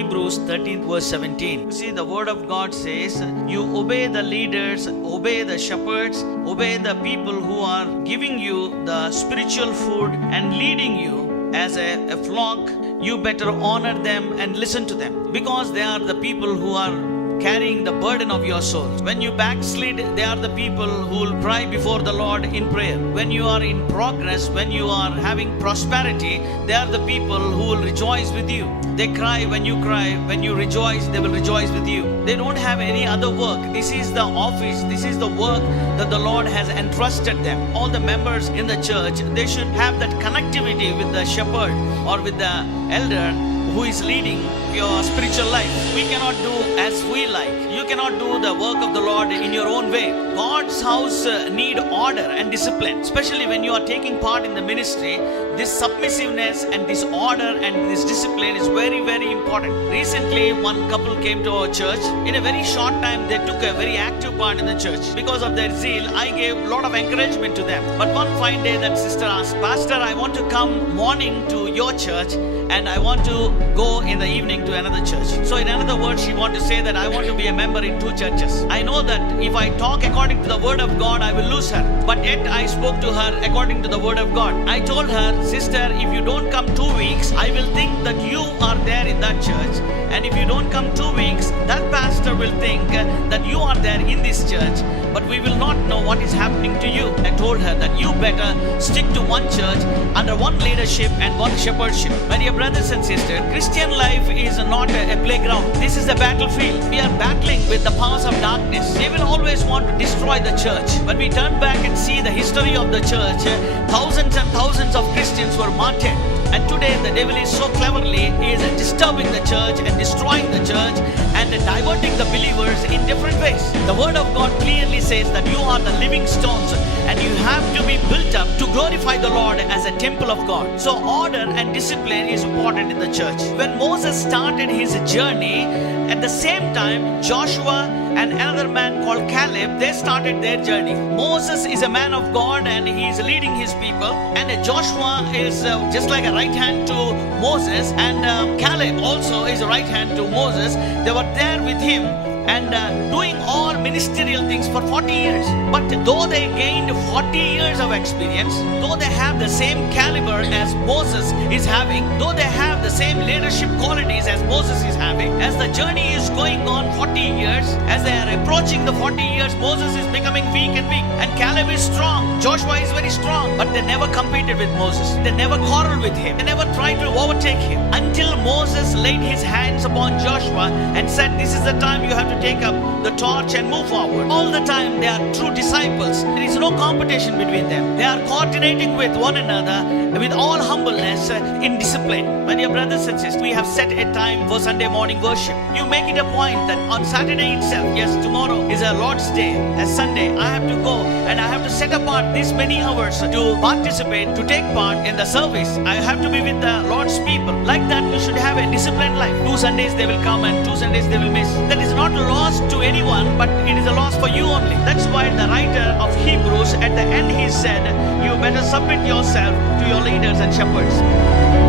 Hebrews 13 verse 17. You see, the word of God says, you obey the leaders, obey the shepherds, obey the people who are giving you the spiritual food and leading you as a flock. You better honor them and listen to them, because they are the people who are carrying the burden of your soul. When you backslid, they are the people who will cry before the Lord in prayer. When you are in progress, when you are having prosperity, they are the people who will rejoice with you. They cry when you cry. When you rejoice, they will rejoice with you. They don't have any other work. This is the office, this is the work that the Lord has entrusted them. All the members in the church, they should have that connectivity with the shepherd or with the elder who is leading your spiritual life. We cannot do as we like. You cannot do the work of the Lord in your own way. God's house need order and discipline. Especially when you are taking part in the ministry, this submissiveness and this order and this discipline is very, very important. Recently, one couple came to our church. In a very short time, they took a very active part in the church. Because of their zeal, I gave a lot of encouragement to them. But one fine day, that sister asked, Pastor, I want to come morning to your church and I want to go in the evening to another church. So in another words, she wanted to say that I want to be a member in 2 churches. I know that if I talk according to the word of God, I will lose her. But yet I spoke to her according to the word of God. I told her, sister, if you don't come 2 weeks, I will think that you are there in that church. And if you don't come 2 weeks, that pastor will think that you are there in this church. But we will not know what is happening to you. I told her that you better stick to one church under one leadership and one shepherdship. My dear brothers and sisters, Christian life is not a playground. This is a battlefield. We are battling with the powers of darkness. They will always want to destroy the church. When we turn back and see the history of the church, thousands and thousands of Christians were martyred. And today the devil is so cleverly is disturbing the church and destroying the church and diverting the believers in different ways. The word of God clearly says that you are the living stones and you have to be built up to glorify the Lord as a temple of God. So order and discipline is important in the church. When Moses started his journey, at the same time Joshua and another man called Caleb, they started their journey. Moses is a man of God and he is leading his people, and Joshua is just like a right hand to Moses, and Caleb also is a right hand to Moses. They were there with him and doing all ministerial things for 40 years. But though they gained 40 years of experience, though they have the same caliber as Moses is having, though they have the same leadership qualities as Moses is having, as the journey is going on 40 years, as they are approaching the 40 years, Moses is becoming weak and weak, and Caleb is strong, Joshua is very strong, but they never competed with Moses. They never quarreled with him. They never tried to overtake him, until Moses laid his hands upon Joshua and said, this is the time you have to take up the torch and move forward. All the time they are true disciples. There is no competition between them. They are coordinating with one another with all humbleness in discipline. My dear brothers and sisters, we have set a time for Sunday morning worship. You make it a point that on Saturday itself, yes, tomorrow is a Lord's Day, as Sunday, I have to go and I have to set apart this many hours to participate, to take part in the service. I have to be with the Lord's people. Like that, we should have a disciplined life. 2 Sundays they will come and 2 Sundays they will miss. That is not a loss to anyone, but it is a loss for you only. That's why the writer of Hebrews at the end he said, you better submit yourself to your leaders and shepherds.